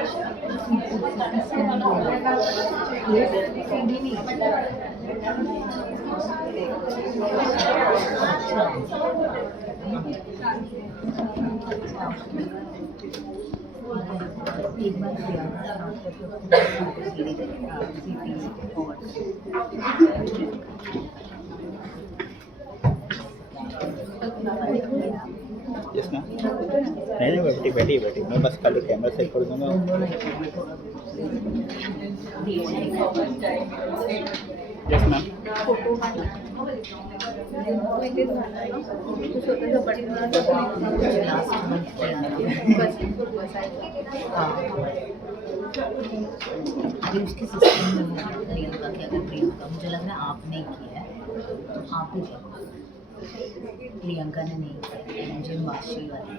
एक बार प्रियंका डॉक्टर को सीटी और यस मैम। नहीं नहीं, बैठी बैठी बैठी, मैं बस खाली कैमरा सेट कर दूंगा। Yes ma'am. लास्ट मंथ किया था। अभी उसके सिस्टम में होगा प्रियंका की, अगर प्रियंका, मुझे लग रहा है आपने किया है तो आप ही देखो। प्रियंका ने नहीं किया, मुझे वाशी वाली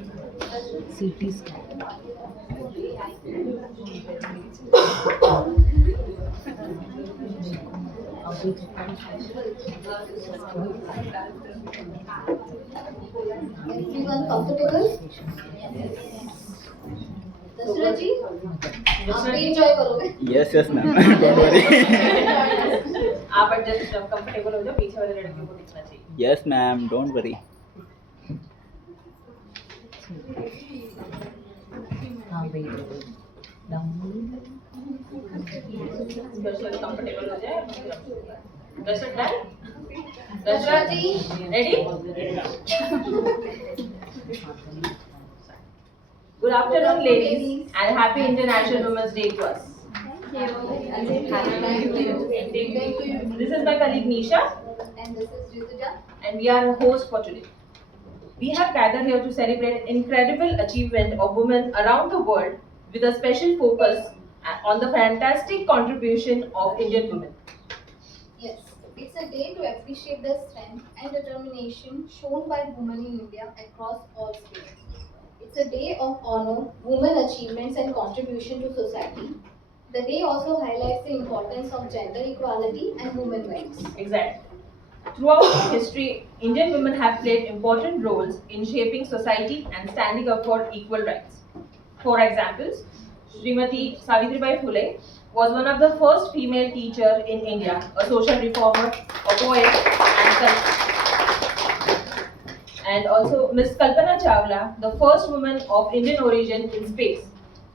सीटी स्कैन। अभी Everyone comfortable? दशरथ जी, आप भी enjoy करोगे? Yes yes ma'am, don't worry. आप एडजस्ट कंफर्टेबल हो जाओ, पीछे वाले लड़के को दिखना चाहिए। Yes ma'am, don't worry. हाँ भाई दशरथ कंफर्टेबल हो जाए। Dasharath done? Dasharath ji, ready? Good afternoon, ladies, and happy International Women's Day to us. This is my colleague Nisha, and this is Rituja. and we are hosts for today. We have gathered here to celebrate incredible achievement of women around the world with a special focus on the fantastic contribution of Indian women. Yes, it's a day to appreciate the strength and determination shown by women in India across all spheres. It's a day of honor, women achievements and contribution to society. The day also highlights the importance of gender equality and women rights. Exactly. Throughout history, Indian women have played important roles in shaping society and standing up for equal rights. For examples, Srimati Savitribai Phule was one of the first female teachers in India, a social reformer, a poet, and also Miss Kalpana Chawla, the first woman of Indian origin in space,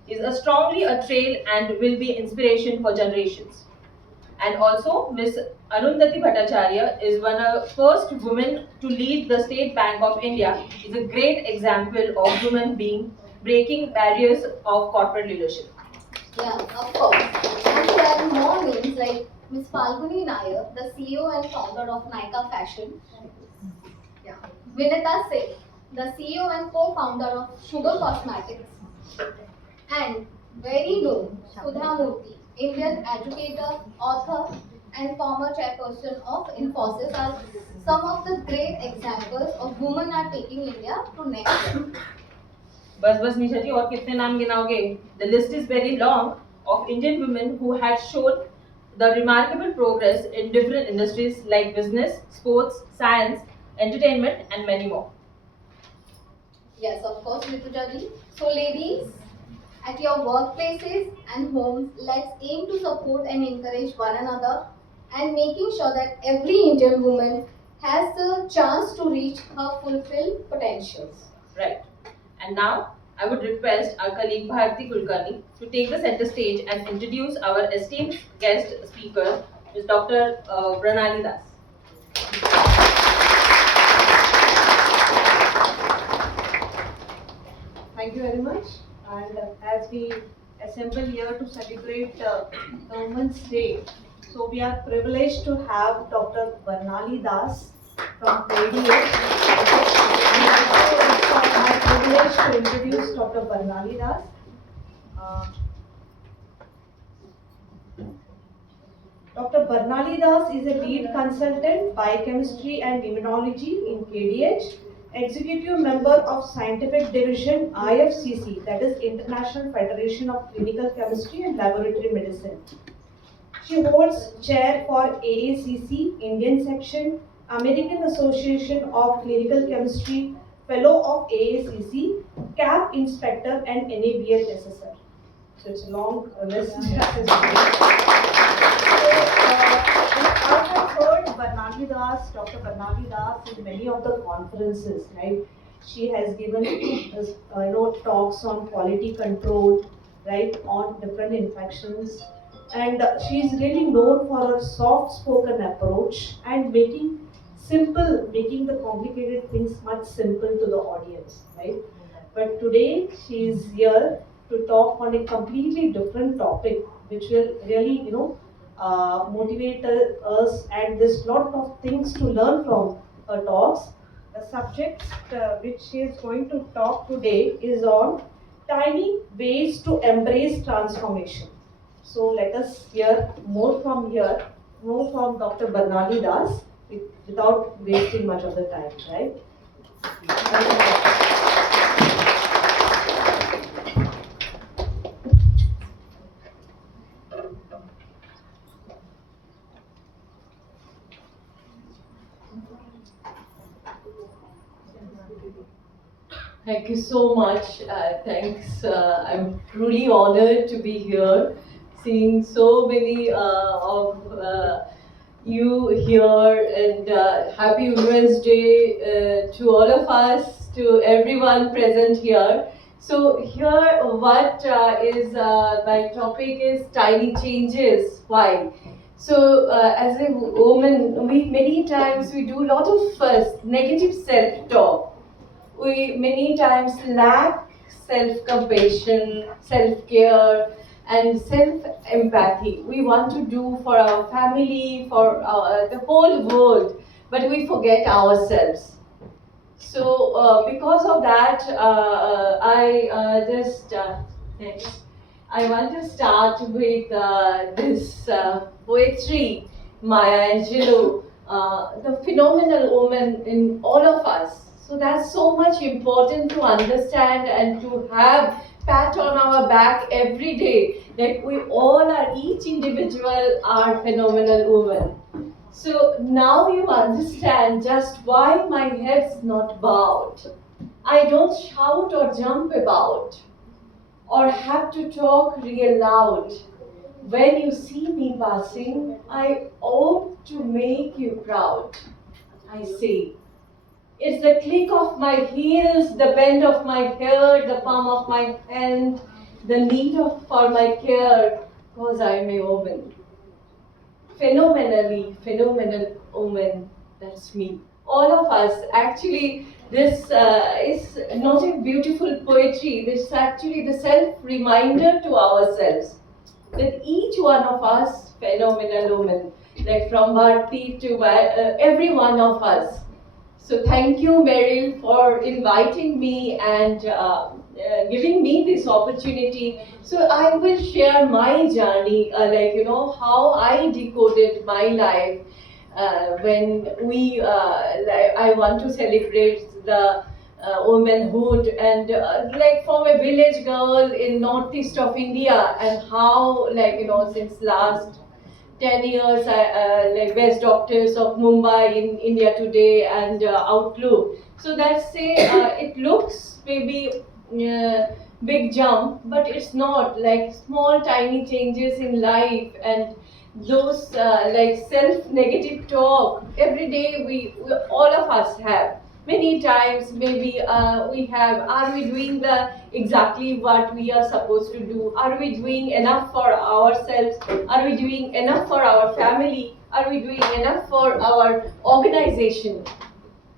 is strongly a trail and will be inspiration for generations. And also, Miss Arundhati Bhattacharya is one of the first women to lead the State Bank of India. Is a great example of women being breaking barriers of corporate leadership. Yeah, of course. And there are more names like Miss Falguni Nair, the CEO and founder of Nykaa Fashion. Yeah. Vinita Seth, the CEO and co-founder of Sugar Cosmetics. And very known Sudha Murthy, Indian educator, author, and former chairperson of Infosys are some of the great examples of women are taking India to next level. बस निशा जी, और कितने नाम गिनाओगे? The list is very long of Indian women who had shown the remarkable progress in different industries like business, sports, science, entertainment, and many more. Yes, of course, Rituja ji. So, ladies, at your workplaces and homes, let's aim to support and encourage one another and making sure that every Indian woman has the chance to reach her fulfilled potentials. Right. And now, I would request our colleague Bharti Kulkarni to take the center stage and introduce our esteemed guest speaker, Ms. Dr. Pranali Das. Thank you very much. And as we assemble here to celebrate the Women's Day, so we are privileged to have Dr. Pranali Das from KDH. It's my privilege to introduce Dr. Pranali Das. Dr. Pranali Das is a lead consultant, biochemistry and immunology in KDH, executive member of scientific division IFCC, that is International Federation of Clinical Chemistry and Laboratory Medicine. She holds chair for AACC Indian section, American Association of Clinical Chemistry, fellow of AACC, CAP inspector and NABL assessor. So it's a long list. I have heard Barnali Das, Dr. Barnali Das in many of the conferences, right? She has given us, talks on quality control, right, on different infections, and she is really known for her soft-spoken approach and making the complicated things much simple to the audience, right? But today she is here to talk on a completely different topic, which will really, motivate us, and there's lot of things to learn from her talks. The subject which she is going to talk today is on tiny ways to embrace transformation. So let us hear more from Dr. Barnali Das without wasting much of the time, right? Thank you so much. Thanks. I'm truly honored to be here, seeing so many of you here, and happy Women's Day to all of us, to everyone present here. So here, what is my topic is tiny changes. Why? So as a woman, we many times we do a lot of negative self-talk. We many times lack self-compassion, self-care, and self-empathy. We want to do for our family, for the whole world, but we forget ourselves. So because of that, thanks. I want to start with this poetry, Maya Angelou, the phenomenal woman in all of us. So that's so much important to understand and to have pat on our back every day. Like we all are, each individual are phenomenal women. So now you understand just why my head's not bowed. I don't shout or jump about or have to talk real loud. When you see me passing, I ought to make you proud. I say, it's the click of my heels, the bend of my hair, the palm of my hand, the need for my care, cause I'm a woman. Phenomenal woman, that's me. All of us, actually, this is not a beautiful poetry, this is actually the self-reminder to ourselves that each one of us, phenomenal woman, like from Bharti to every one of us. So thank you, Meril, for inviting me and giving me this opportunity. So I will share my journey, how I decoded my life when I want to celebrate the womanhood, and from a village girl in northeast of India, and how since last 10 years, best doctors of Mumbai in India Today and Outlook. So that's it looks maybe big jump, but it's not. Like small tiny changes in life, and those self-negative talk every day we all of us have. Many times maybe we have, are we doing the exactly what we are supposed to do? Are we doing enough for ourselves? Are we doing enough for our family? Are we doing enough for our organization?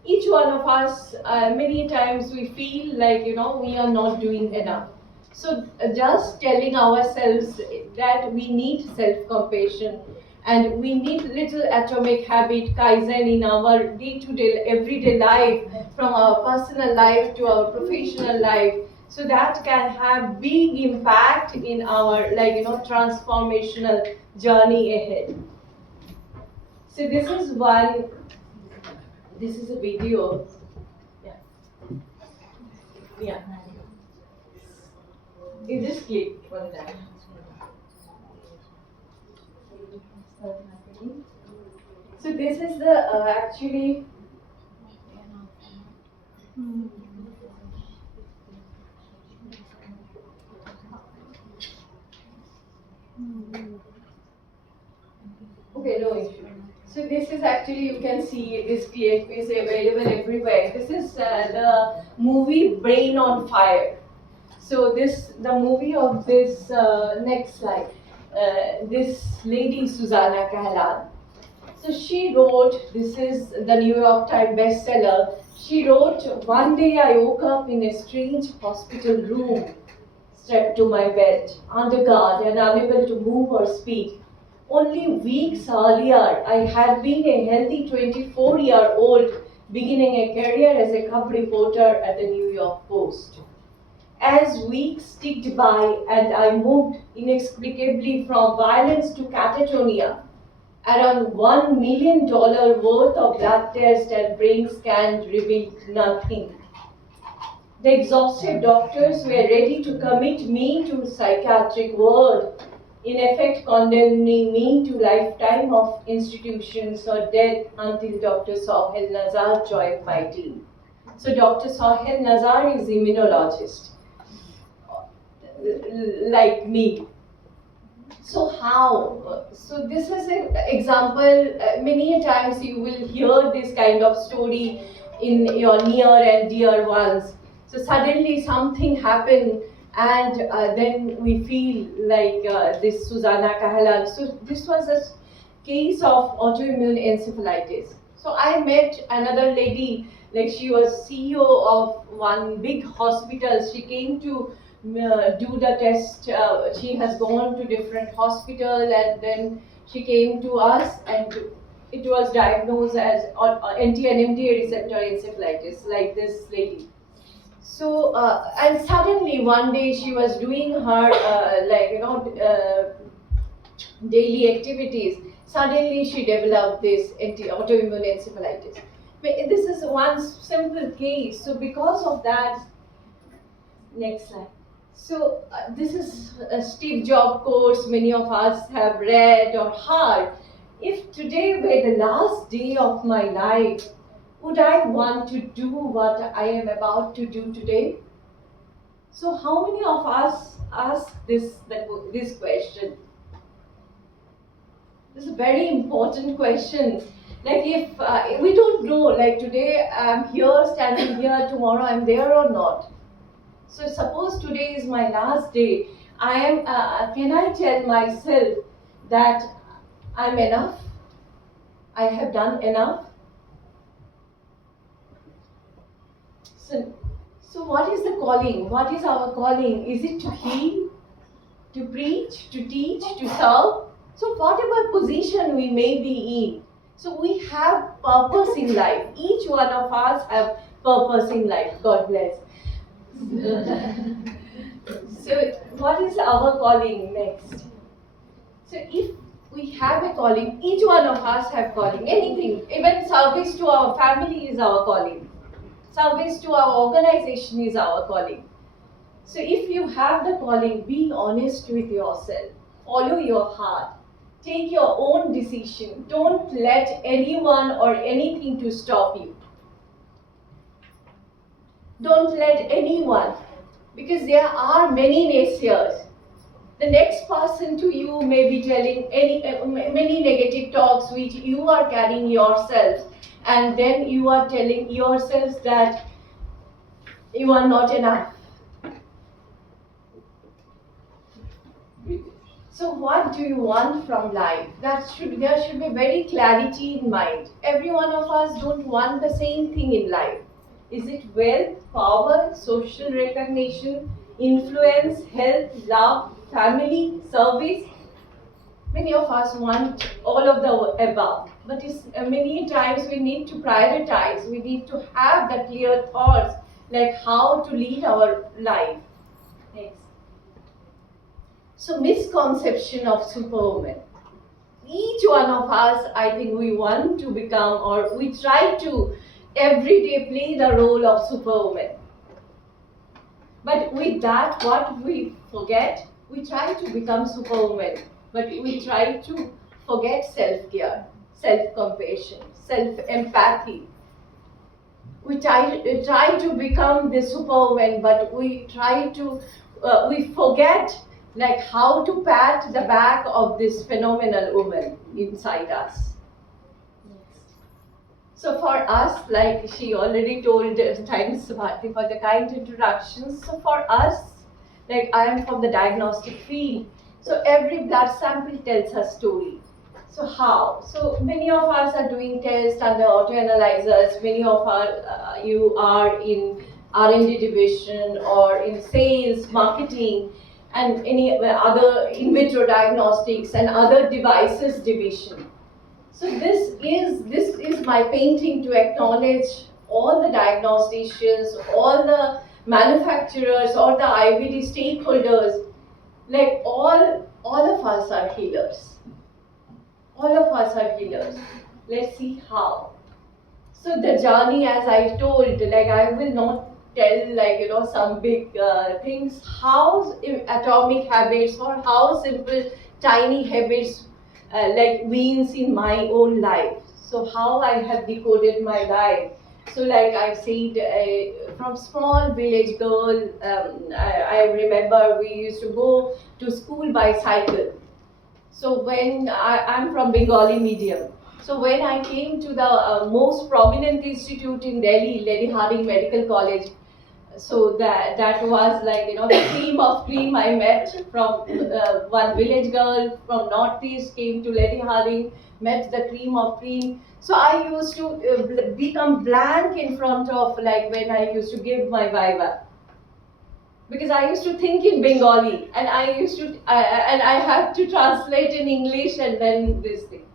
Each one of us, many times we feel like we are not doing enough. So just telling ourselves that we need self-compassion, and we need little atomic habit kaizen in our day-to-day everyday life, from our personal life to our professional life, so that can have big impact in our transformational journey ahead. So this is a video. Yeah. Yeah. You just click on that. So this is the actually. Okay, no issue. So this is actually, you can see this PHP is available everywhere. This is the movie Brain on Fire. So the movie of this, next slide, this lady Susanna Kahlan. So she wrote, this is the New York Times bestseller. She wrote, one day I woke up in a strange hospital room, stepped to my bed, under guard and unable to move or speak. Only weeks earlier, I had been a healthy 24-year-old beginning a career as a cub reporter at the New York Post. As weeks ticked by and I moved inexplicably from violence to catatonia, around $1 million worth of blood tests and brain scans revealed nothing. The exhausted doctors were ready to commit me to psychiatric ward, in effect condemning me to lifetime of institutions or death until Dr. Sohail Nazar joined my team. So Dr. Sohail Nazar is immunologist, like me. So how? So this is an example. Many times you will hear this kind of story in your near and dear ones. So suddenly something happened, and then we feel like this Susanna Kahlan. So this was a case of autoimmune encephalitis. So I met another lady, like she was CEO of one big hospital. She came to do the test. She has gone to different hospital, and then she came to us, and it was diagnosed as anti-NMDA receptor encephalitis, like this lady. So and suddenly one day she was doing her daily activities. Suddenly she developed this autoimmune encephalitis. This is one simple case. So because of that, next slide. So this is a Steve Jobs course many of us have read or heard. If today were the last day of my life, would I want to do what I am about to do today? So how many of us ask this question? This is a very important question. Like if we don't know, like today I'm here, standing here, tomorrow I'm there or not. So suppose today is my last day. Can I tell myself that I'm enough? I have done enough? So what is the calling? What is our calling? Is it to heal, to preach, to teach, to serve? So whatever position we may be in, so we have purpose in life. Each one of us have purpose in life. God bless. So what is our calling next? So if we have a calling, each one of us have calling, anything, even service to our family is our calling. Service to our organization is our calling. So if you have the calling, be honest with yourself. Follow your heart. Take your own decision. Don't let anyone or anything to stop you. Don't let anyone, because there are many naysayers. The next person to you may be telling many negative talks which you are carrying yourself, and then you are telling yourselves that you are not enough. So what do you want from life? There should be very clarity in mind. Every one of us don't want the same thing in life. Is it wealth, power, social recognition, influence, health, love, family, service? Many of us want all of the above. But many times we need to prioritize. We need to have the clear thoughts, like how to lead our life. Next. So misconception of superwoman. Each one of us, I think we want to become, or we try to every day play the role of superwoman. But with that, what we forget, we try to become superwoman, but we try to forget self-care, self-compassion, self-empathy. We try to become the superwoman, but we forget like how to pat the back of this phenomenal woman inside us. So for us, like she already told, thanks Bharti for the kind introductions. So for us, like I am from the diagnostic field, so every blood sample tells a story. So how? So many of us are doing tests under autoanalyzers. Many of you are in R&D division or in sales, marketing, and any other in vitro diagnostics and other devices division. So this is my painting to acknowledge all the diagnosticians, all the manufacturers, all the IVD stakeholders. Like all of us are healers. All of us are healers. Let's see how. So the journey, as I told, like I will not tell some big things. How atomic habits or how simple tiny habits like means in my own life. So how I have decoded my life. So like I said, from small village girl, I remember we used to go to school by cycle. So when I'm from Bengali medium, so when I came to the most prominent institute in Delhi, Lady Harding Medical College, so that was like the cream of cream. I met from one village girl from northeast came to Lady Harding, met the cream of cream. So I used to become blank in front of like when I used to give my viva, because I used to think in Bengali and I had to translate in English and then this thing.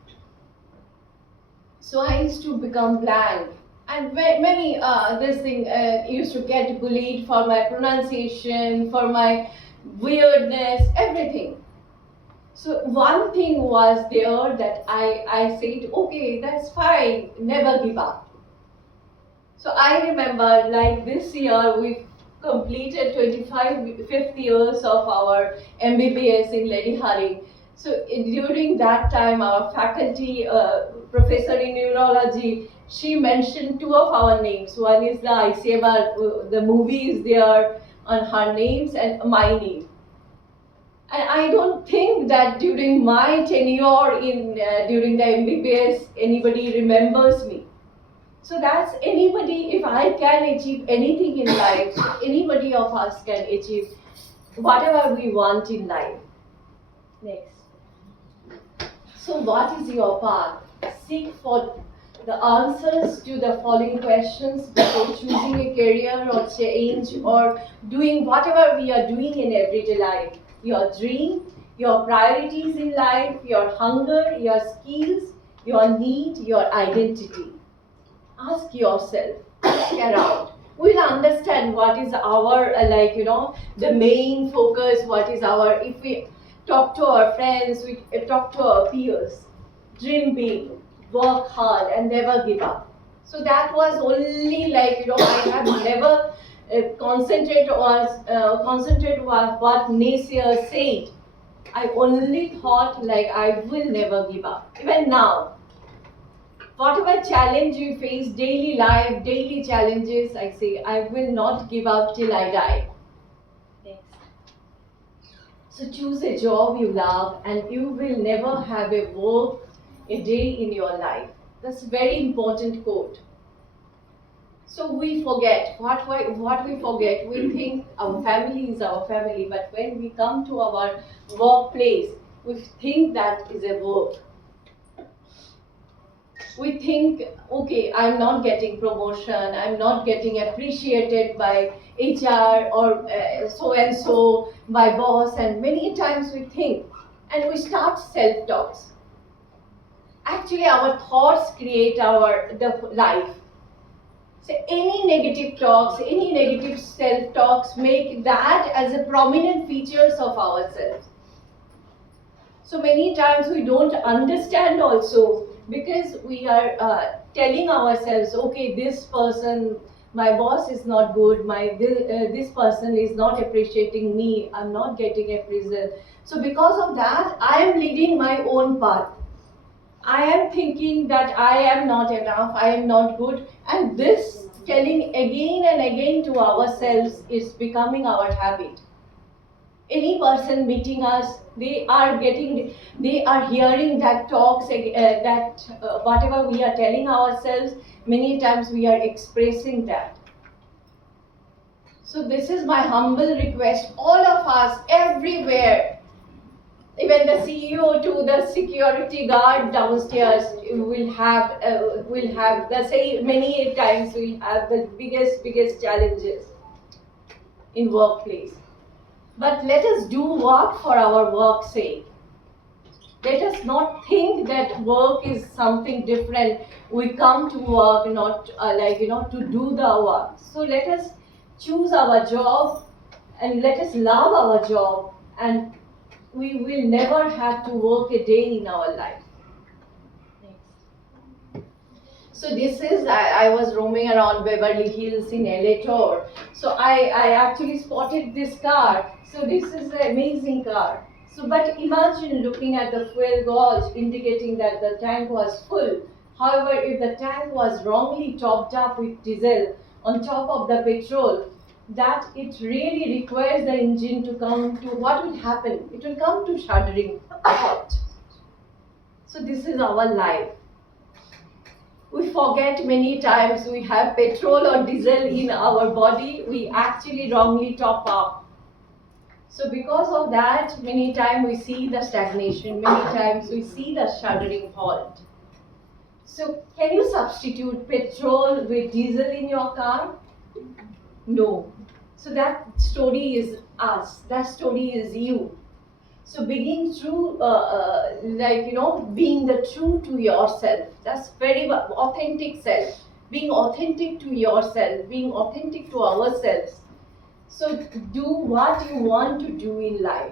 So I used to become blank, and many this thing used to get bullied for my pronunciation, for my weirdness, everything. So one thing was there that I said, okay, that's fine, never give up. So I remember like this year we completed 25th years of our MBBS in Lady Harding. So during that time, our faculty professor in neurology, she mentioned two of our names. One is the ICMR, the movie is there on her names and my name. And I don't think that during my tenure in during the MBBS anybody remembers me. So that's anybody, if I can achieve anything in life, so anybody of us can achieve whatever we want in life. Next. So what is your path? Seek for the answers to the following questions before choosing a career or change or doing whatever we are doing in everyday life. Your dream, your priorities in life, your hunger, your skills, your need, your identity. Ask yourself, ask around. We'll understand what is our, the main focus, what is our, if we talk to our friends, we talk to our peers. Dream big, work hard, and never give up. So that was only I have never concentrated on what naysayers said. I only thought I will never give up. Even now, whatever challenge you face, daily life, daily challenges, I say, I will not give up till I die. Next. So choose a job you love and you will never have a work a day in your life. That's a very important quote. So we forget, what we forget, we think our family is our family, but when we come to our workplace, we think that is a work. We think, okay, I'm not getting promotion, I'm not getting appreciated by HR or so and so, my boss, and many times we think, and we start self-talks. Actually, our thoughts create the life. So any negative talks, any negative self-talks make that as a prominent features of ourselves. So many times we don't understand also, because we are telling ourselves, okay, this person, my boss is not good, this person is not appreciating me, I'm not getting appraisal. So because of that, I am leading my own path. I am thinking that I am not enough, I am not good, and this telling again and again to ourselves is becoming our habit. Any person meeting us, they are hearing that talks, whatever we are telling ourselves, many times we are expressing that. So this is my humble request, all of us, everywhere, even the CEO to the security guard downstairs will have the same, many times will have the biggest challenges in workplace. But let us do work for our work's sake. Let us not think that work is something different. We come to work not to do the work. So let us choose our job and let us love our job, and we will never have to work a day in our life. So this is, I was roaming around Beverly Hills in Elator. So I actually spotted this car. So this is an amazing car. So but imagine looking at the fuel gauge indicating that the tank was full. However, if the tank was wrongly topped up with diesel on top of the petrol, that it really requires the engine to come to, what will happen? It will come to shuddering halt. So this is our life. We forget many times we have petrol or diesel in our body, we actually wrongly top up. So because of that, many times we see the stagnation, many times we see the shuddering halt. So can you substitute petrol with diesel in your car? No. So that story is us, that story is you. So being true, being the true to yourself, that's very authentic self. Being authentic to yourself, being authentic to ourselves. So do what you want to do in life.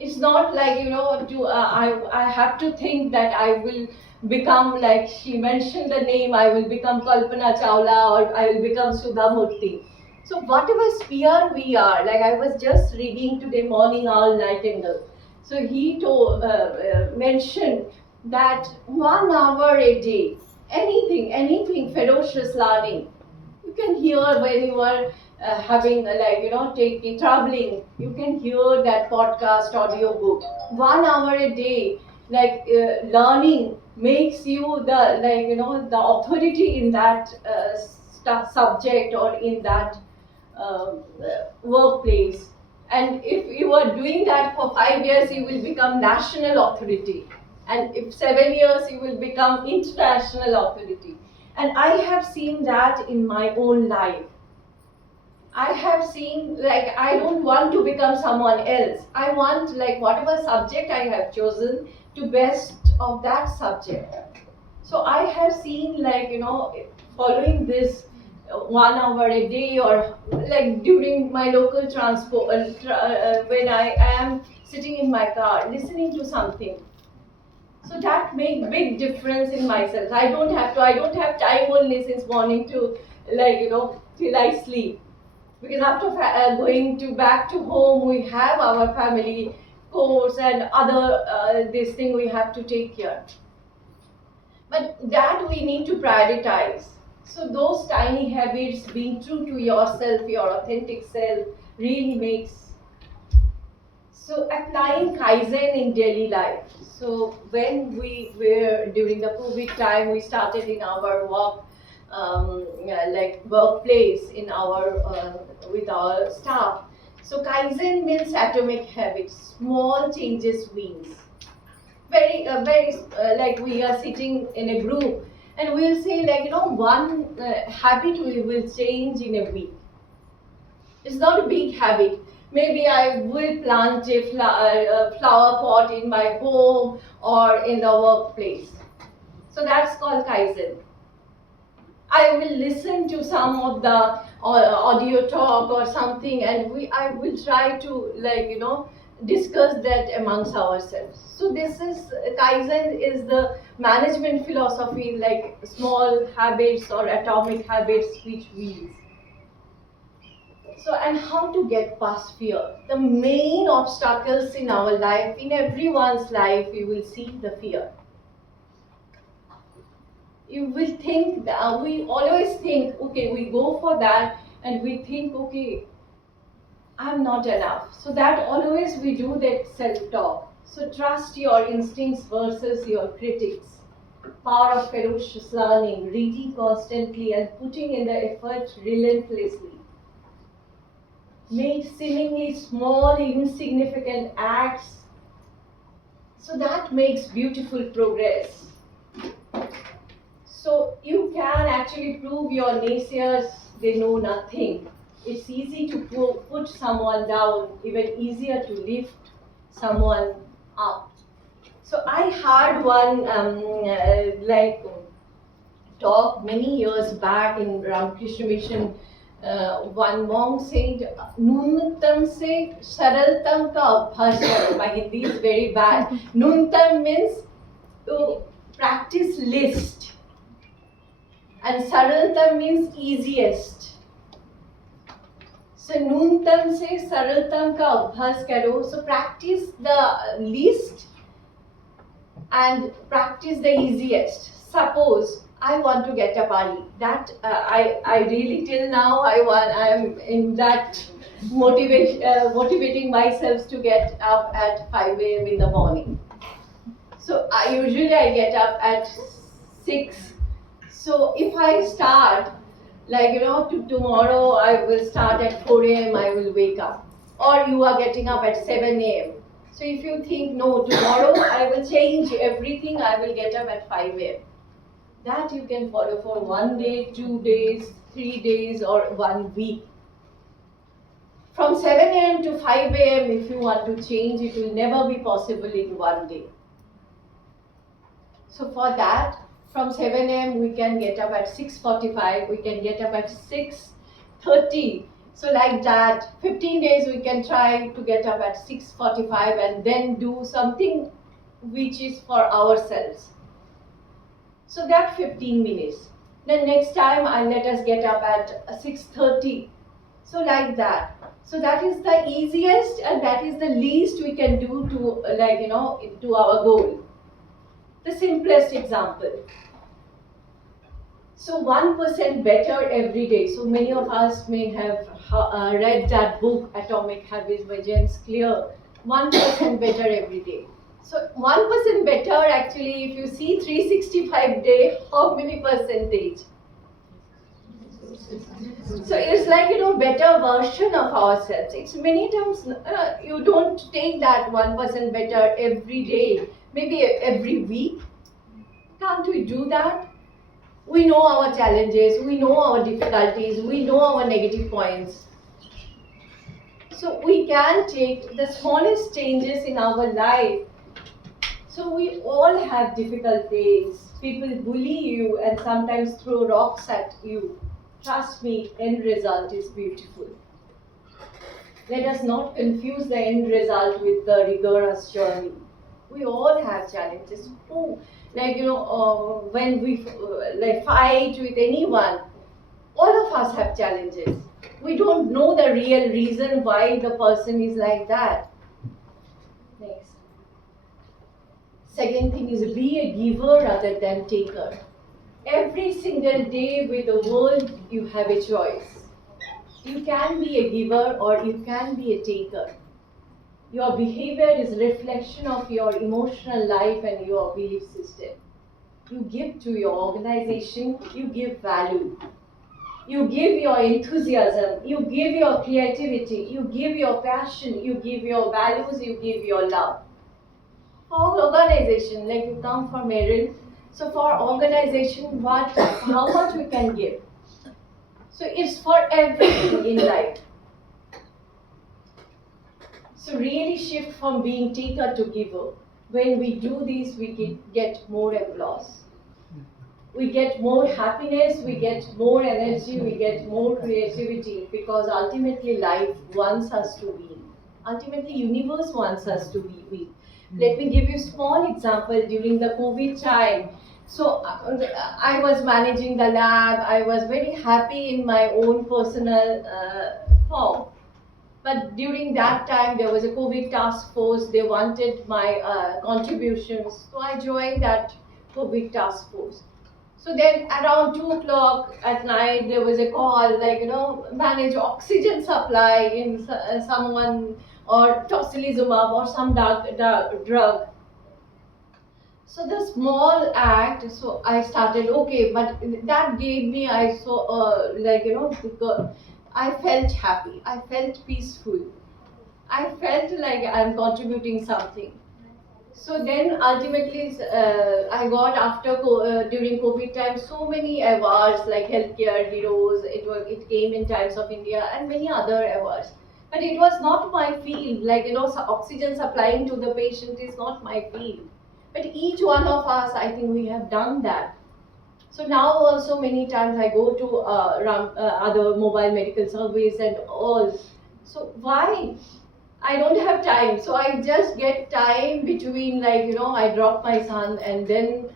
It's not like, I have to think that I will become, like she mentioned the name, I will become Kalpana Chawla or I will become Sudha Murthy. So whatever sphere we are, like I was just reading today morning Owl Nightingale. So he mentioned that 1 hour a day, anything, ferocious learning. You can hear when you are taking traveling, you can hear that podcast audio book. 1 hour a day, learning makes you the authority in that subject or in that workplace. And if you are doing that for 5 years, you will become national authority. And if 7 years, you will become international authority. And I have seen that in my own life. I have seen, like, I don't want to become someone else. I want, like, whatever subject I have chosen, to best of that subject. So I have seen, following this 1 hour a day, or like during my local transport, when I am sitting in my car, listening to something. So that makes big difference in myself. I don't have time only since morning to, till I sleep. Because after going back to home, we have our family course and other this thing we have to take care. But that we need to prioritize. So those tiny habits, being true to yourself, your authentic self, really makes. So applying Kaizen in daily life. So when we were during the COVID time, we started in our work, workplace in our with our staff. So Kaizen means atomic habits, small changes wins. Like we are sitting in a group and we'll say one habit we will change in a week. It's not a big habit. Maybe I will plant a flower pot in my home or in the workplace. So that's called Kaizen. I will listen to some of the audio talk or something, and I will try to discuss that amongst ourselves. So this is Kaizen is the management philosophy, like small habits or atomic habits which we use. So, and how to get past fear? The main obstacles in our life, in everyone's life, you will see the fear. You will think that we always think, okay, we go for that, and we think, okay, I'm not enough. So that always we do that self-talk. So trust your instincts versus your critics. Power of ferocious learning, reading constantly and putting in the effort relentlessly. Make seemingly small, insignificant acts. So that makes beautiful progress. So you can actually prove your naysayers they know nothing. It's easy to put someone down, even easier to lift someone up. So I had one talk many years back in Ramakrishna Mission. One monk said, "Nuntam se saraltam ka abhas karo." My Hindi is very bad. Nuntam means to practice least, and saraltam means easiest. So nuntam se saraltam ka abhas karo. So practice the least and practice the easiest. Suppose I want to get up early. That I really till now I'm in that motivating myself to get up at 5 a.m. in the morning. So I get up at 6. So if I start tomorrow I will start at 4 a.m. I will wake up, or you are getting up at 7 a.m. So if you think no, tomorrow I will change everything, I will get up at 5 a.m. That you can follow for 1 day, 2 days, 3 days, or 1 week. From 7 a.m. to 5 a.m. if you want to change, it will never be possible in 1 day. So for that, from 7 a.m. we can get up at 6:45, we can get up at 6:30. So like that, 15 days we can try to get up at 6:45 and then do something which is for ourselves. So that 15 minutes. Then next time let us get up at 6:30. So like that. So that is the easiest and that is the least we can do to to our goal. The simplest example. So 1% better every day. So many of us may have read that book, Atomic Habits by James Clear. 1% better every day. So 1% better actually, if you see 365 day, how many percentage? So it's like, better version of ourselves. It's many times you don't take that 1% better every day, maybe every week. Can't we do that? We know our challenges, we know our difficulties, we know our negative points. So we can take the smallest changes in our life. So we all have difficult days. People bully you and sometimes throw rocks at you. Trust me, end result is beautiful. Let us not confuse the end result with the rigorous journey. We all have challenges. When we fight with anyone, all of us have challenges. We don't know the real reason why the person is like that. Next. Second thing is be a giver rather than taker. Every single day with the world, you have a choice. You can be a giver or you can be a taker. Your behavior is reflection of your emotional life and your belief system. You give to your organization, you give value. You give your enthusiasm, you give your creativity, you give your passion, you give your values, you give your love. For organization, like you come from Meril, so for organization, how much we can give? So it's for everything in life. So really shift from being taker to giver. When we do this, we get more applause. We get more happiness, we get more energy, we get more creativity, because ultimately life wants us to win. Ultimately universe wants us to win. Let me give you a small example during the COVID time. So I was managing the lab, I was very happy in my own personal form. But during that time, there was a COVID task force. They wanted my contributions. So I joined that COVID task force. So then around 2 o'clock at night, there was a call, like, manage oxygen supply in someone, or tocilizumab or some drug. So the small act, so I started, okay, but that gave me, I saw, because I felt happy, I felt peaceful, I felt like I'm contributing something. So then ultimately, I got during COVID time so many awards like healthcare heroes. It came in Times of India and many other awards. But it was not my field. Like, oxygen supplying to the patient is not my field. But each one of us, I think we have done that. So now also many times I go to other mobile medical surveys and all. So why? I don't have time, so I just get time between, like, I drop my son, and then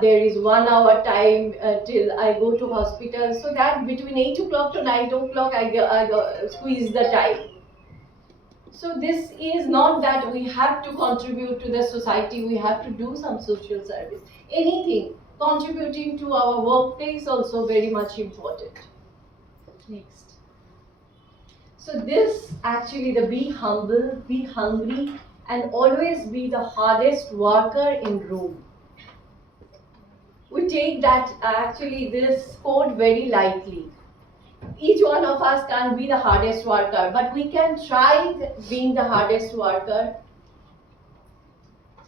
there is 1 hour time till I go to hospital. So that between 8 o'clock to 9 o'clock, I squeeze the time. So this is not that we have to contribute to the society, we have to do some social service. Anything contributing to our workplace also very much important. Next. So this actually, the be humble, be hungry, and always be the hardest worker in room. We take that this quote very lightly. Each one of us can't be the hardest worker, but we can try being the hardest worker.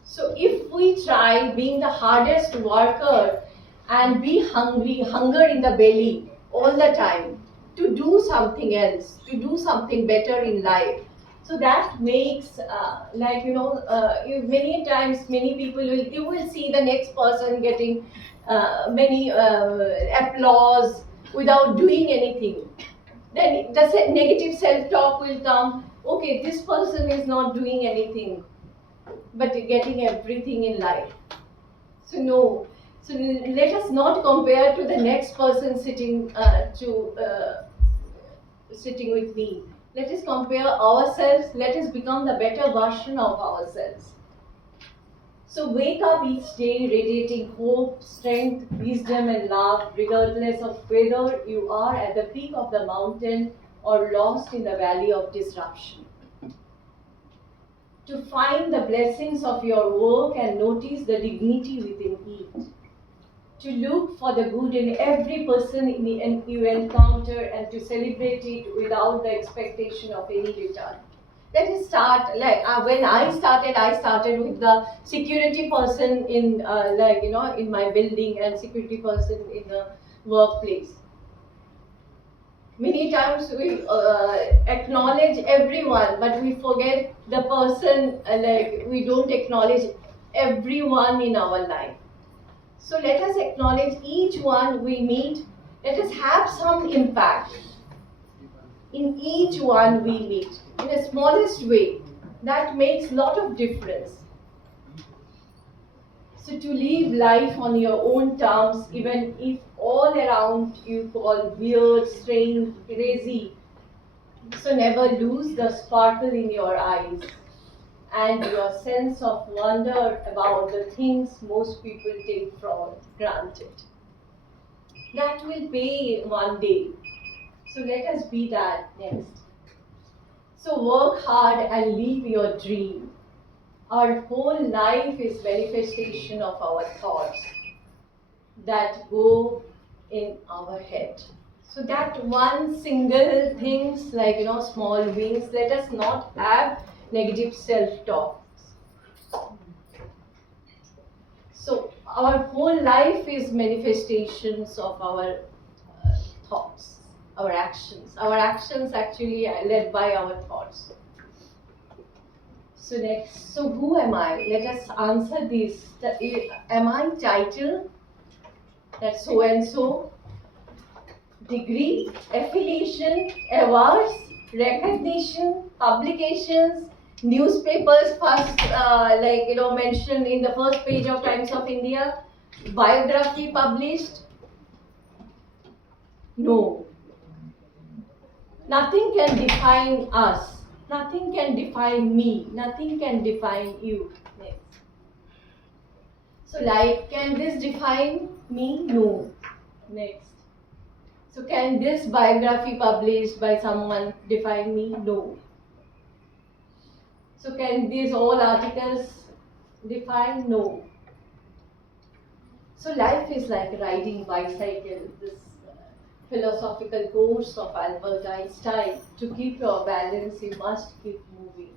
So if we try being the hardest worker and be hungry, hunger in the belly all the time, to do something else, to do something better in life. So that makes, many times, many people you will see the next person getting many applause without doing anything. Then the negative self-talk will come, okay, this person is not doing anything, but getting everything in life. So no. So let us not compare to the next person sitting with me. Let us compare ourselves. Let us become the better version of ourselves. So wake up each day radiating hope, strength, wisdom, and love, regardless of whether you are at the peak of the mountain or lost in the valley of disruption. To find the blessings of your work and notice the dignity within it. To look for the good in every person you encounter and to celebrate it without the expectation of any return. Let us start, when I started with the security person in my building and security person in the workplace. Many times we acknowledge everyone, but we forget the person, we don't acknowledge everyone in our life. So let us acknowledge each one we meet. Let us have some impact in each one we meet in the smallest way. That makes a lot of difference. So to live life on your own terms, even if all around you call weird, strange, crazy. So never lose the sparkle in your eyes and your sense of wonder about the things most people take for granted. That will pay one day. So let us be that next. So work hard and live your dream. Our whole life is manifestation of our thoughts that go in our head. So that one single things, small wins, let us not have negative self-talk. So our whole life is manifestations of our thoughts, our actions. Our actions actually are led by our thoughts. So next, so who am I? Let us answer this. Am I title? That's so and so. Degree, affiliation, awards, recognition, publications, newspapers first, mentioned in the first page of Times of India, biography published. No. Nothing can define us. Nothing can define me. Nothing can define you. Next. So like, can this define me? No. Next. So can this biography published by someone define me? No. So can these all articles define? No. So life is like riding bicycle, this philosophical course of Albert Einstein. To keep your balance, you must keep moving.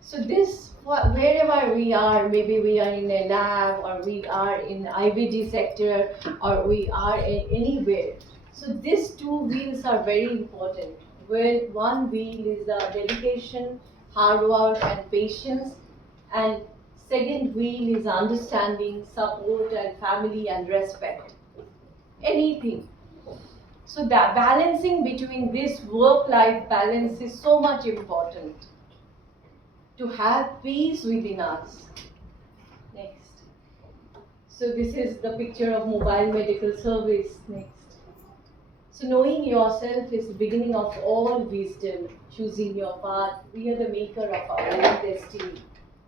So this, wherever we are, maybe we are in a lab or we are in IBD sector or we are anywhere. So these two wheels are very important. Where one wheel is the dedication, hard work and patience, and second wheel is understanding, support and family and respect. Anything. So that balancing between this work-life balance is so much important to have peace within us. Next. So this is the picture of mobile medical service. Next. So knowing yourself is the beginning of all wisdom, choosing your path. We are the maker of our own destiny.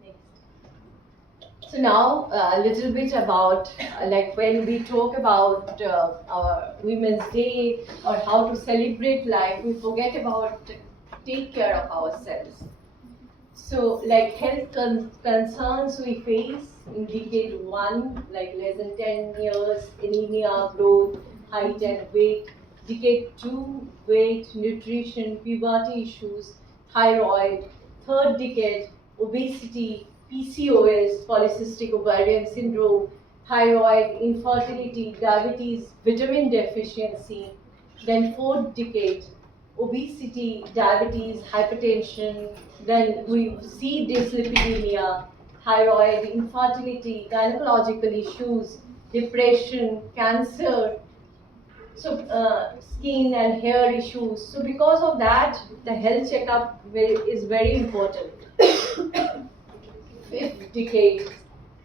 Next. So now a little bit about like when we talk about our Women's Day or how to celebrate life, we forget about take care of ourselves. So like health concerns we face in decade 1, like less than 10 years, anemia, growth, height and weight. Decade 2, weight, nutrition, puberty issues, thyroid. Third decade, obesity, PCOS, polycystic ovarian syndrome, thyroid, infertility, diabetes, vitamin deficiency. Then fourth decade, obesity, diabetes, hypertension. Then we see dyslipidemia, thyroid, infertility, gynecological issues, depression, cancer, so skin and hair issues. So because of that, the health checkup is very important. Fifth decade,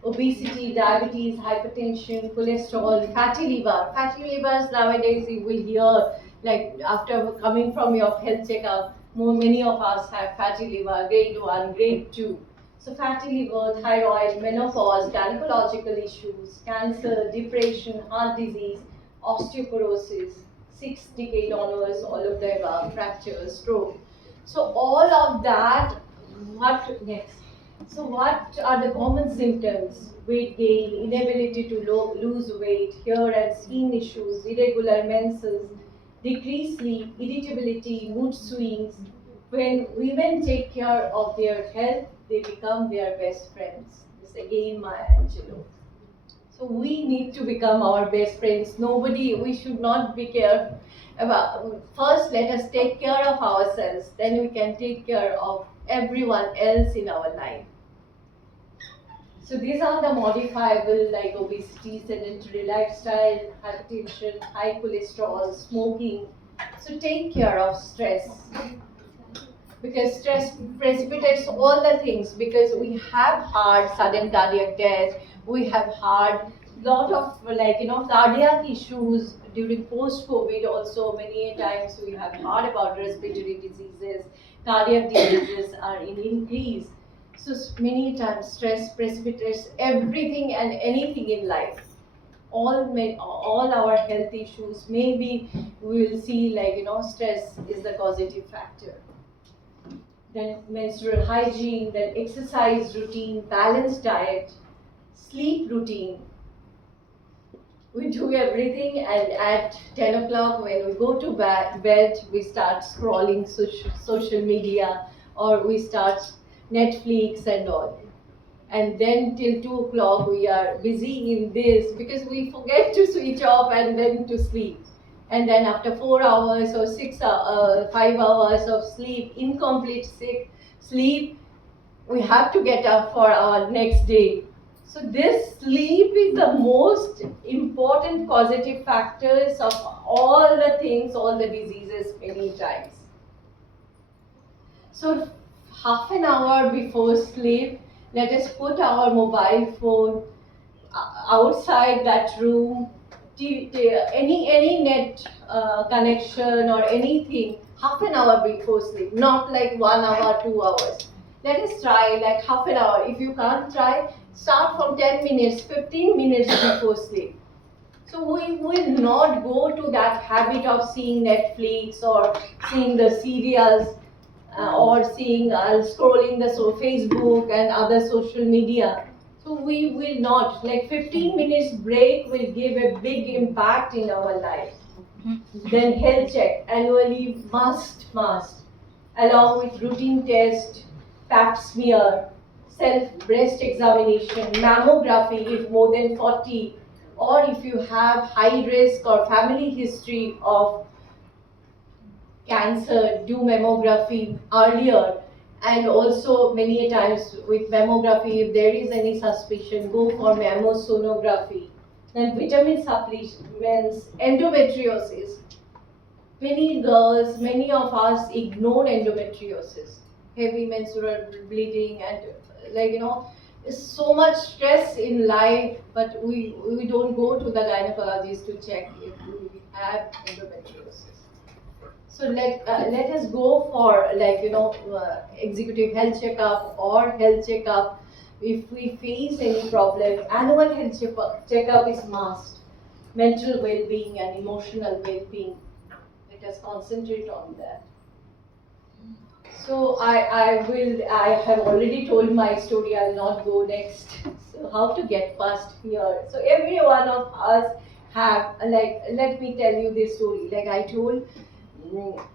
obesity, diabetes, hypertension, cholesterol, fatty liver. Fatty livers nowadays you will hear, like after coming from your health checkup, many of us have fatty liver, grade 1, grade 2. So fatty liver, thyroid, menopause, gynecological issues, cancer, depression, heart disease, osteoporosis, sixth decade onwards, all of the above, fractures, stroke. So all of that, what next? So what are the common symptoms? Weight gain, inability to lose weight, hair and skin issues, irregular menses, decreased sleep, irritability, mood swings. When women take care of their health, they become their best friends. This again Maya Angelou. So we need to become our best friends. We should not be careful about. First, let us take care of ourselves. Then we can take care of everyone else in our life. So these are the modifiable like obesity, sedentary lifestyle, hypertension, high cholesterol, smoking. So take care of stress. Because stress precipitates all the things, because we have hard sudden cardiac death, we have hard lot of cardiac issues during post-COVID also. Many times we have heard about respiratory diseases, cardiac diseases are in increase. So many times stress precipitates everything and anything in life. All our health issues, maybe we will see stress is the causative factor. Then menstrual hygiene, then exercise routine, balanced diet, sleep routine. We do everything, and at 10 o'clock when we go to bed, we start scrolling social media, or we start Netflix and all. And then till 2 o'clock we are busy in this because we forget to switch off and then to sleep. And then after 4 hours or 5 hours of sleep, incomplete sleep, we have to get up for our next day. So this sleep is the most important causative factors of all the things, all the diseases many times. So half an hour before sleep, let us put our mobile phone outside that room, any net connection or anything, half an hour before sleep, not like 1 hour, 2 hours. Let us try like half an hour. If you can't try, Start from 10 minutes, 15 minutes before sleep. So we will not go to that habit of seeing Netflix or seeing the serials or seeing scrolling the Facebook and other social media. So we will not, like 15 minutes break will give a big impact in our life. Then health check annually must, along with routine test, pap smear, self breast examination, mammography if more than 40, or if you have high risk or family history of cancer, do mammography earlier. And also many a times with mammography, if there is any suspicion, go for mammosonography. Then vitamin supplements, endometriosis. Many girls, many of us ignore endometriosis, heavy menstrual bleeding, and so much stress in life, but we don't go to the gynecologist to check if we have endometriosis. So let us go for executive health checkup or health checkup if we face any problem. Annual health checkup is must. Mental well-being and emotional well-being. Let us concentrate on that. So I have already told my story. I'll not go next. So how to get past fear? So every one of us have let me tell you this story. Like I told,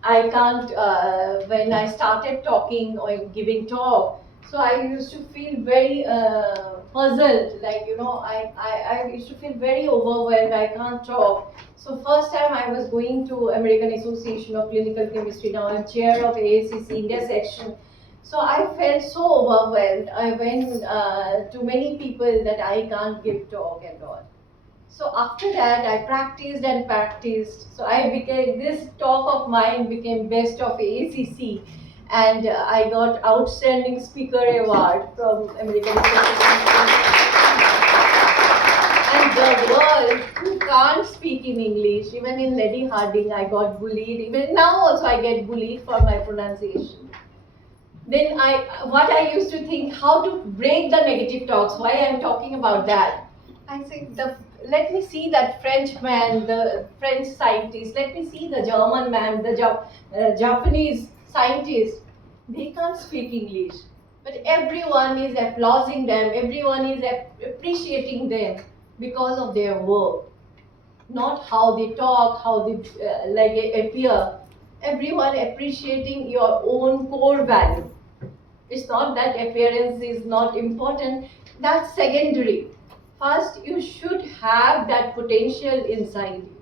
I can't, when I started talking or giving talk, so I used to feel very puzzled, I used to feel very overwhelmed, I can't talk. So first time I was going to American Association of Clinical Chemistry, now I'm chair of AACC India section. So I felt so overwhelmed. I went to many people that I can't give talk and all. So after that, I practiced and practiced. So I became, this talk of mine became best of AACC, and I got outstanding speaker award from American Association. And the world who can't speak in English, even in Lady Harding, I got bullied. Even now also I get bullied for my pronunciation. Then what I used to think, how to break the negative talks. Why I am talking about that? I said, let me see that French man, the French scientist. Let me see the German man, the Japanese scientist. They can't speak English, but everyone is applauding them. Everyone is appreciating them because of their work, not how they talk, how they appear. Everyone appreciating your own core value. It's not that appearance is not important. That's secondary. First, you should have that potential inside you.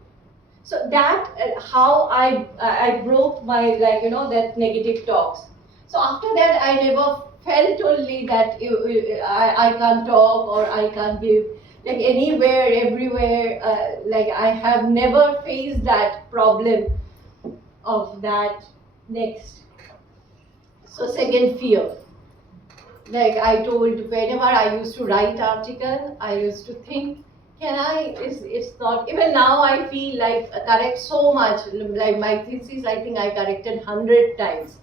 So that how I broke my that negative talks. So after that, I never felt only that I can't talk or I can't give, anywhere, everywhere. I have never faced that problem of that. Next. So second, fear. Like I told, whenever I used to write article, I used to think, it's not, even now I feel like correct so much, like my thesis, I think I corrected 100 times.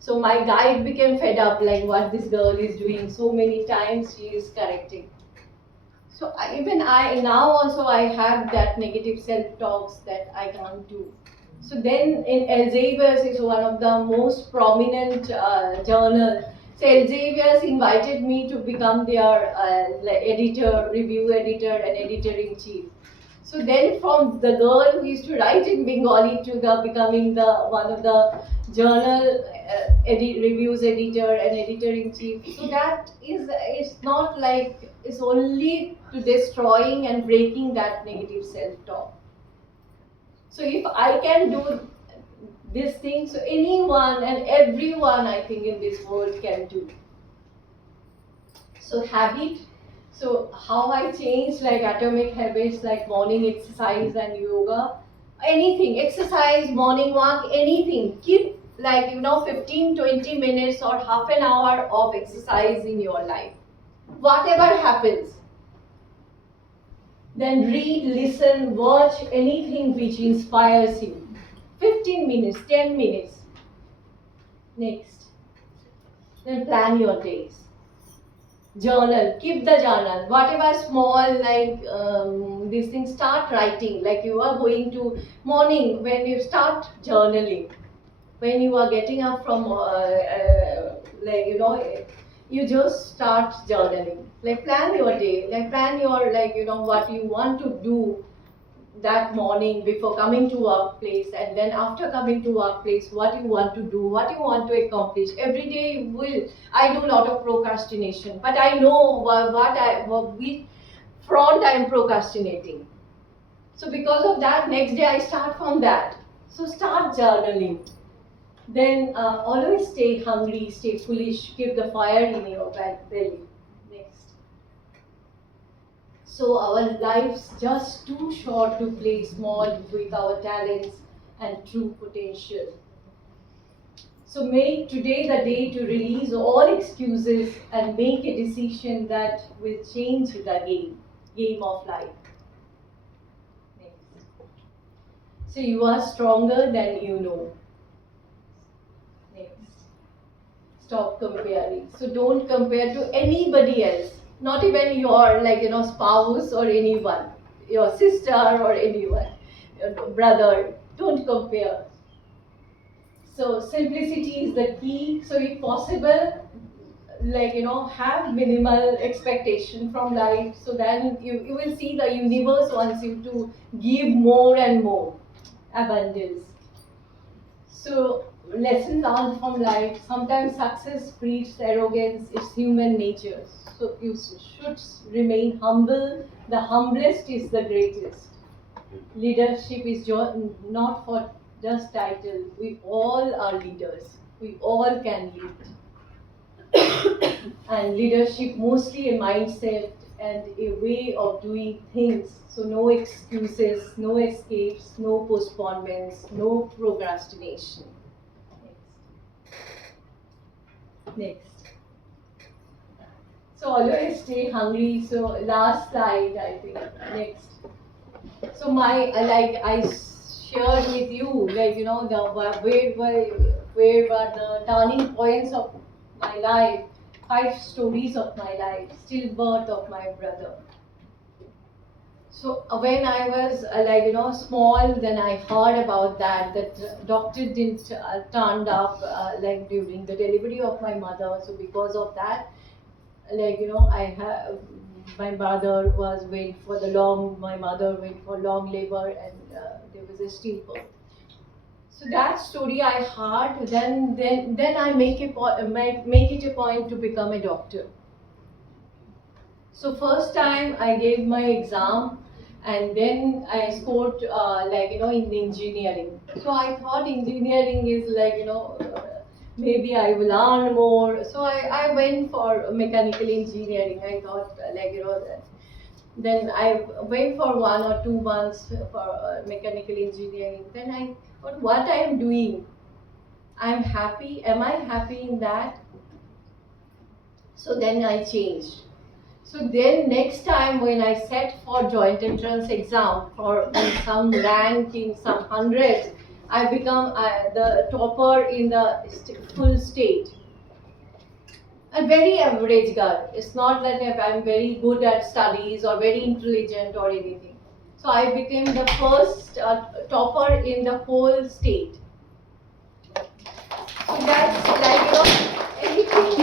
So my guide became fed up, like what this girl is doing, so many times she is correcting. So even I, now also I have that negative self-talks that I can't do. So then in Elsevier's is one of the most prominent journal. So Elsevier's invited me to become their editor, review editor, and editor-in-chief. So then from the girl who used to write in Bengali to becoming the one of the journal reviews editor and editor-in-chief. So that is, it's not like, it's only to destroying and breaking that negative self-talk. So if I can do this thing, so anyone and everyone I think in this world can do. So habit, so how I changed like atomic habits like morning exercise and yoga, anything, exercise, morning walk, anything, keep 15-20 minutes or half an hour of exercise in your life. Whatever happens. Then read, listen, watch anything which inspires you. 15 minutes, 10 minutes. Next. Then plan your days. Journal, keep the journal, whatever small, like these things, start writing. Like you are going to morning, when you start journaling, when you are getting up from like you just start journaling, like plan your day, like plan your, like what you want to do that morning before coming to workplace, and then after coming to workplace, what you want to do, what you want to accomplish every day. I do a lot of procrastination, but I know which front I am procrastinating. So because of that, next day I start from that. So start journaling. Then always stay hungry, stay foolish, keep the fire in your belly. Next. So our lives just too short to play small with our talents and true potential. So make today the day to release all excuses and make a decision that will change the game of life. Next. So you are stronger than you know. Next. Stop comparing. So don't compare to anybody else, not even your, like spouse or anyone, your sister or anyone, your brother. Don't compare. So simplicity is the key. So if possible, like have minimal expectation from life, so then you will see the universe wants you to give more and more abundance. So lesson learned from life, sometimes success breeds arrogance, it's human nature. So you should remain humble, the humblest is the greatest. Leadership is not for just title, we all are leaders, we all can lead. And leadership mostly a mindset and a way of doing things. So no excuses, no escapes, no postponements, no procrastination. Next. So always stay hungry. So last slide, I think. Next. So my like I shared with you, like the where were the turning points of my life, 5 stories of my life, stillbirth of my brother. So when I was small, then I heard about that doctor didn't turned up like during the delivery of my mother. So because of that, I have my mother was my mother went for long labor, and there was a stillbirth. So that story I heard, then I make it a point to become a doctor. So first time I gave my exam, and then I scored in engineering. So I thought engineering is maybe I will earn more. So I went for mechanical engineering. I thought that. Then I went for 1 or 2 months for mechanical engineering. Then I thought, what I am doing, I am happy. Am I happy in that? So then I changed. So then next time when I set for joint entrance exam for some rank in some hundreds, I become the topper in the full state. A very average girl. It's not that I'm very good at studies or very intelligent or anything. So I became the first topper in the whole state. So that's anything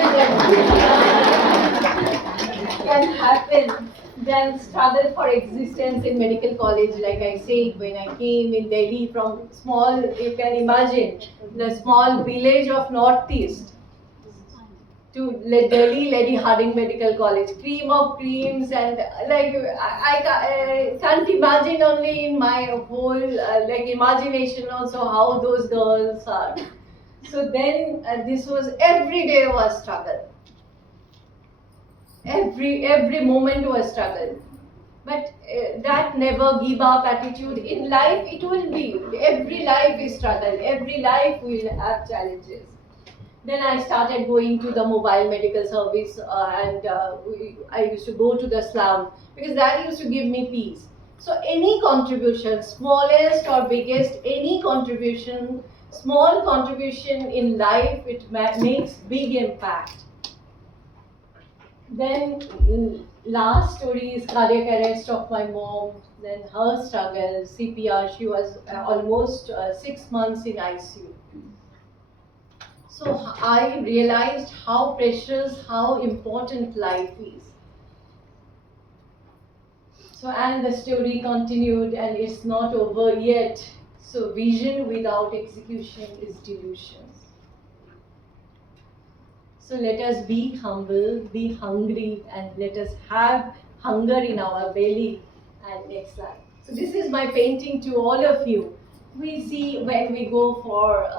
can happen. Then struggle for existence in medical college, like I said, when I came in Delhi from small, you can imagine, the small village of Northeast to Delhi Lady Harding Medical College, cream of creams, and I can't imagine only in my whole imagination also how those girls are. So then this was every day was struggle. Every moment was struggle, but that never give up attitude in life, it will be every life is struggle, every life will have challenges. Then I started going to the mobile medical service, and I used to go to the slum because that used to give me peace. So any contribution, smallest or biggest, any contribution, small contribution in life, it makes big impact. Then last story is cardiac arrest of my mom. Then her struggle, CPR. She was almost 6 months in ICU. So I realized how precious, how important life is. So and the story continued, and it's not over yet. So vision without execution is delusions. So let us be humble, be hungry, and let us have hunger in our belly. And next slide. So this is my painting to all of you. We see when we go for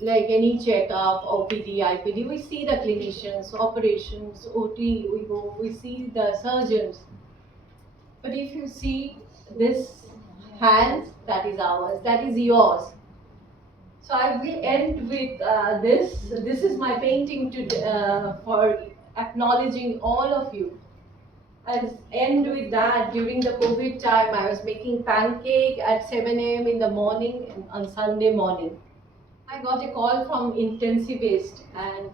like any checkup, OPD, IPD, we see the clinicians, operations, OT, we see the surgeons. But if you see this hands, that is ours, that is yours. So I will end with this. This is my painting for acknowledging all of you. I'll end with that. During the COVID time, I was making pancake at 7 a.m. in the morning on Sunday morning. I got a call from intensivist and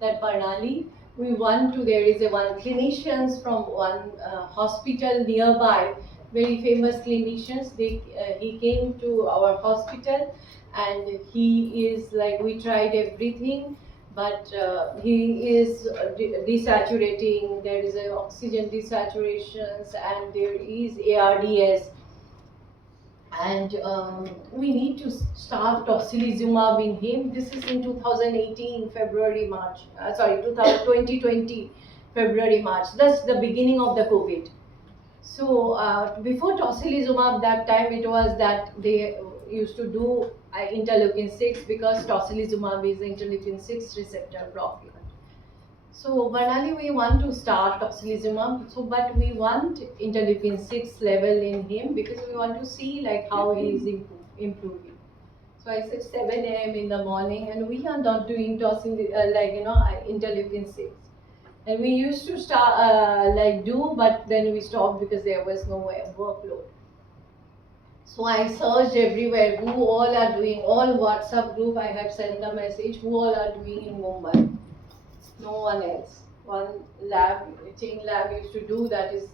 that Barnali, there is a one clinicians from one hospital nearby, very famous clinicians. He came to our hospital and he is like, we tried everything, but he is desaturating, there is a oxygen desaturations and there is ARDS, and we need to start tocilizumab in him. This is in 2018 February March. 2020 February March. That's the beginning of the COVID. So before tocilizumab, that time it was that they used to do interleukin 6 because tocilizumab is interleukin 6 receptor blocker. So Banali, we want to start tocilizumab, but we want interleukin 6 level in him because we want to see like how he is improving. So I said 7 a.m. in the morning, and we are not doing interleukin 6. And we used to start but then we stopped because there was no workload. So I searched everywhere who all are doing, all WhatsApp group I have sent a message, who all are doing in Mumbai. No one else. One lab, chain lab used to do that is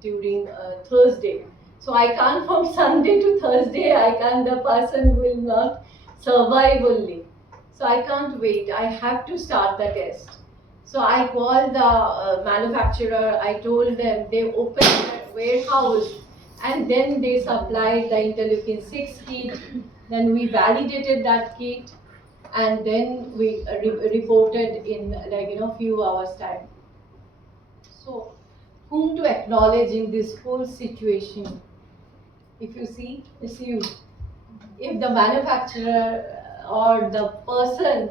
during Thursday. So I can't from Sunday to Thursday, the person will not survive only. So I can't wait, I have to start the test. So I called the manufacturer, I told them, they opened a warehouse and then they supplied the interleukin 6 kit. Then we validated that kit and then we reported in few hours time. So whom to acknowledge in this whole situation? If you see, it's you. If the manufacturer or the person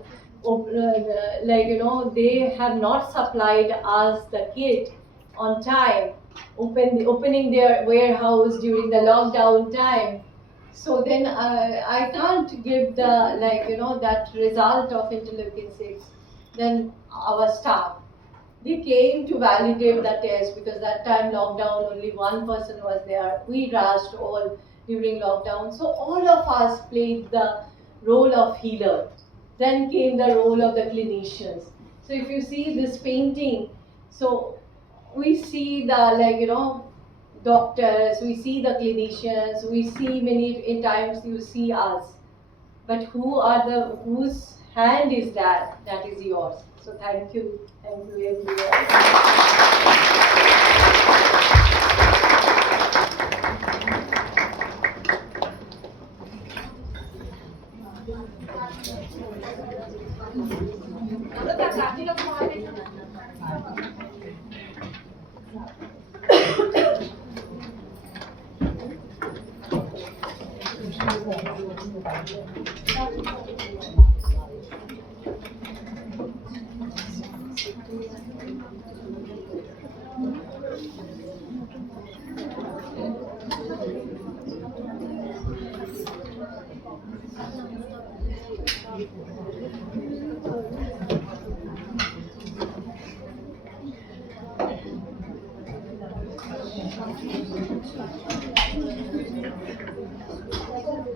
they have not supplied us the kit on time, opening their warehouse during the lockdown time, so then I can't give the that result of interleukin 6. Then our staff, they came to validate the test because that time lockdown only one person was there. We rushed all during lockdown, so all of us played the role of healer. Then came the role of the clinicians. So if you see this painting, so we see the doctors, we see the clinicians, we see many times you see us. But whose hand is that? That is yours. So thank you everyone.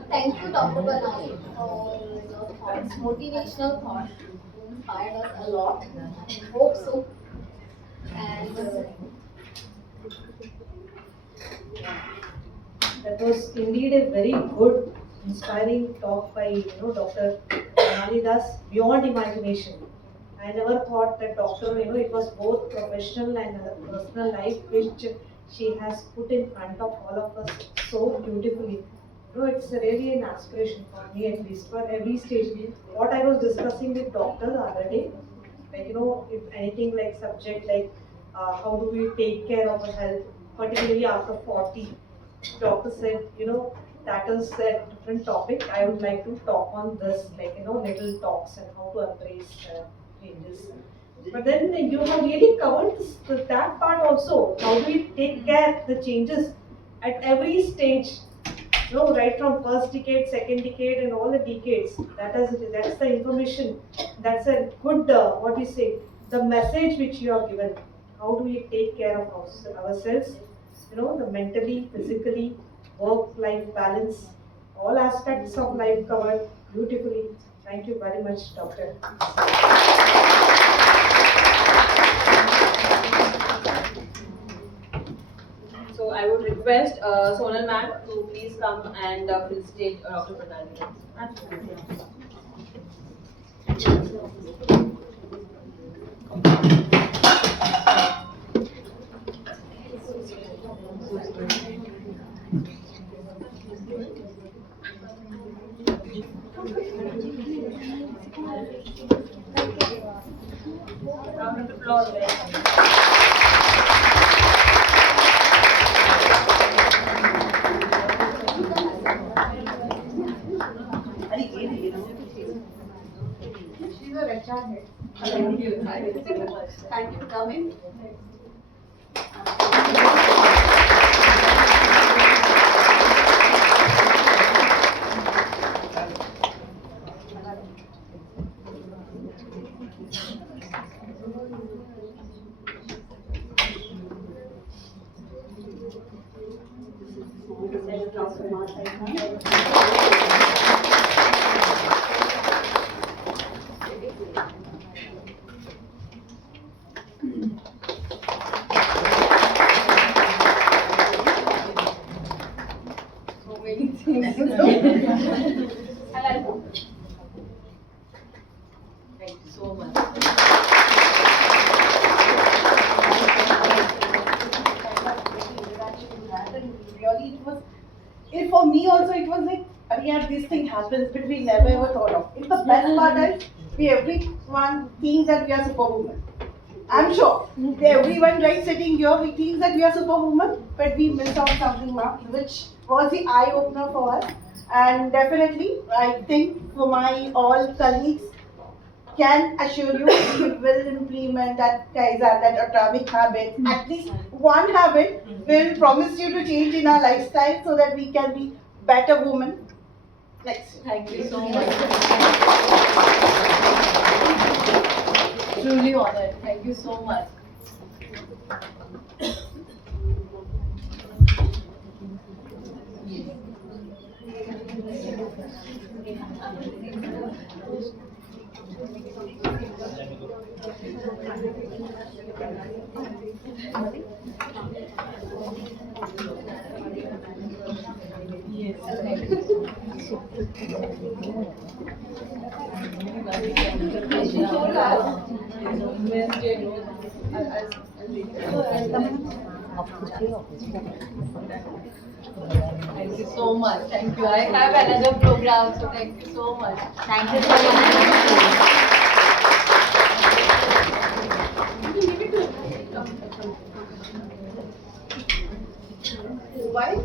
Thank you, Dr. Banali, for your thoughts, motivational thoughts. inspired us a lot. Hope so. And That was indeed a very good, inspiring talk by Dr. Pranali Das. Beyond imagination. I never thought that doctor, it was both professional and personal life which she has put in front of all of us so beautifully. It's really an aspiration for me at least for every stage. What I was discussing with doctor the other day, like if anything like subject like how do we take care of our health, particularly after 40. Doctor said, that is a different topic. I would like to talk on this, like, little talks and how to embrace changes. But then you have really covered that part also. How do we take care the changes at every stage? Right from first decade, second decade, and all the decades. That's the information. That's a good what we say. The message which you have given. How do we take care of ourselves? The mentally, physically, work-life balance, all aspects of life covered beautifully. Thank you very much, Doctor. So I would request Sonal ma'am to please come and felicitate Dr. Pranali. Round of applause. she's a HR head. Thank you. Thank you for coming. So many things. Hello. Thank you so much. Really, for me also, it was like, yeah, this thing happens, but we never ever thought of. It's the best part is, everyone thinks that we are superwoman. I'm sure everyone right sitting here, we think that we are superwoman, but we missed out something, ma'am, which was the eye opener for us. And definitely, I think for my all colleagues, can assure you we will implement that Kaizen, that atomic habit. At least one habit will promise you to change in our lifestyle so that we can be better women next year. Thank you so much. Truly honored. Thank you so much. Thank you so much. Thank you. I have another program, so thank you so much. Thank you so much. Why?